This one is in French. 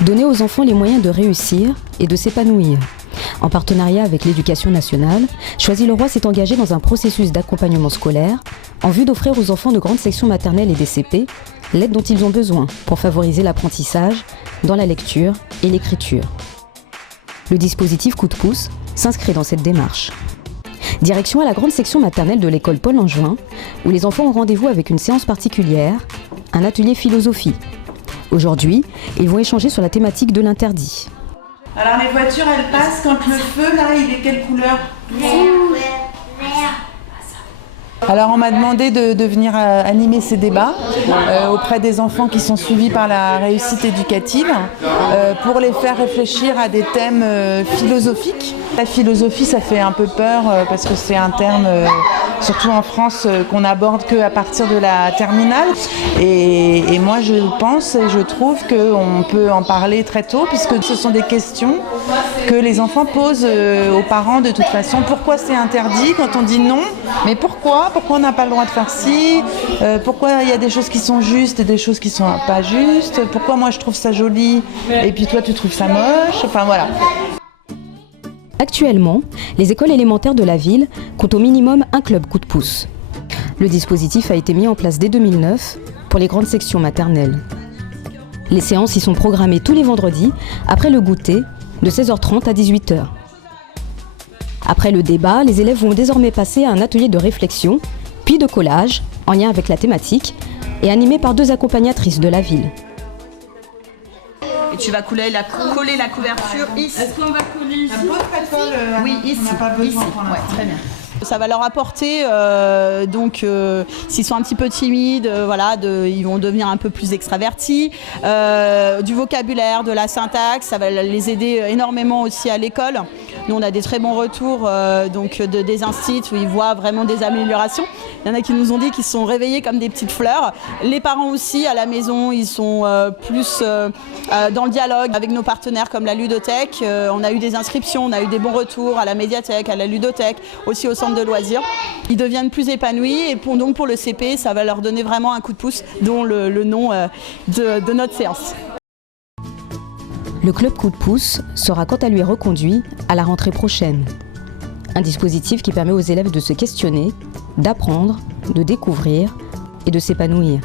Donner aux enfants les moyens de réussir et de s'épanouir. En partenariat avec l'Éducation nationale, Choisy-le-Roi s'est engagé dans un processus d'accompagnement scolaire en vue d'offrir aux enfants de grandes sections maternelles et des CP l'aide dont ils ont besoin pour favoriser l'apprentissage dans la lecture et l'écriture. Le dispositif Coup de pouce s'inscrit dans cette démarche. Direction à la grande section maternelle de l'école Paul Langevin, où les enfants ont rendez-vous avec une séance particulière, un atelier philosophie. Aujourd'hui, ils vont échanger sur la thématique de l'interdit. Alors les voitures, elles passent quand le feu, là, il est quelle couleur? Alors on m'a demandé de venir animer ces débats auprès des enfants qui sont suivis par la réussite éducative pour les faire réfléchir à des thèmes philosophiques. La philosophie, ça fait un peu peur parce que c'est un terme, surtout en France, qu'on n'aborde qu'à partir de la terminale. Et moi je pense et je trouve qu'on peut en parler très tôt puisque ce sont des questions que les enfants posent aux parents de toute façon. Pourquoi c'est interdit quand on dit non? Mais pourquoi? Pourquoi on n'a pas le droit de faire ci? Pourquoi il y a des choses qui sont justes et des choses qui sont pas justes? Pourquoi moi je trouve ça joli et puis toi tu trouves ça moche? Enfin voilà. Actuellement, les écoles élémentaires de la ville comptent au minimum un club coup de pouce. Le dispositif a été mis en place dès 2009 pour les grandes sections maternelles. Les séances y sont programmées tous les vendredis après le goûter de 16h30 à 18h. Après le débat, les élèves vont désormais passer à un atelier de réflexion, puis de collage, en lien avec la thématique, et animé par 2 accompagnatrices de la ville. Et tu vas coller la couverture ici. Est-ce qu'on va coller ici? Oui, ici. On n'a pas besoin ici. pour l'instant. Ouais, très bien. Ça va leur apporter, s'ils sont un petit peu timides, ils vont devenir un peu plus extravertis, du vocabulaire, de la syntaxe, ça va les aider énormément aussi à l'école. Nous, on a des très bons retours des instituts où ils voient vraiment des améliorations. Il y en a qui nous ont dit qu'ils se sont réveillés comme des petites fleurs. Les parents aussi, à la maison, ils sont plus dans le dialogue avec nos partenaires comme la ludothèque. On a eu des inscriptions, on a eu des bons retours à la médiathèque, à la ludothèque, aussi au centre de loisirs. Ils deviennent plus épanouis et donc pour le CP, ça va leur donner vraiment un coup de pouce, dont le nom de notre séance. Le club coup de pouce sera quant à lui reconduit à la rentrée prochaine. Un dispositif qui permet aux élèves de se questionner, d'apprendre, de découvrir et de s'épanouir.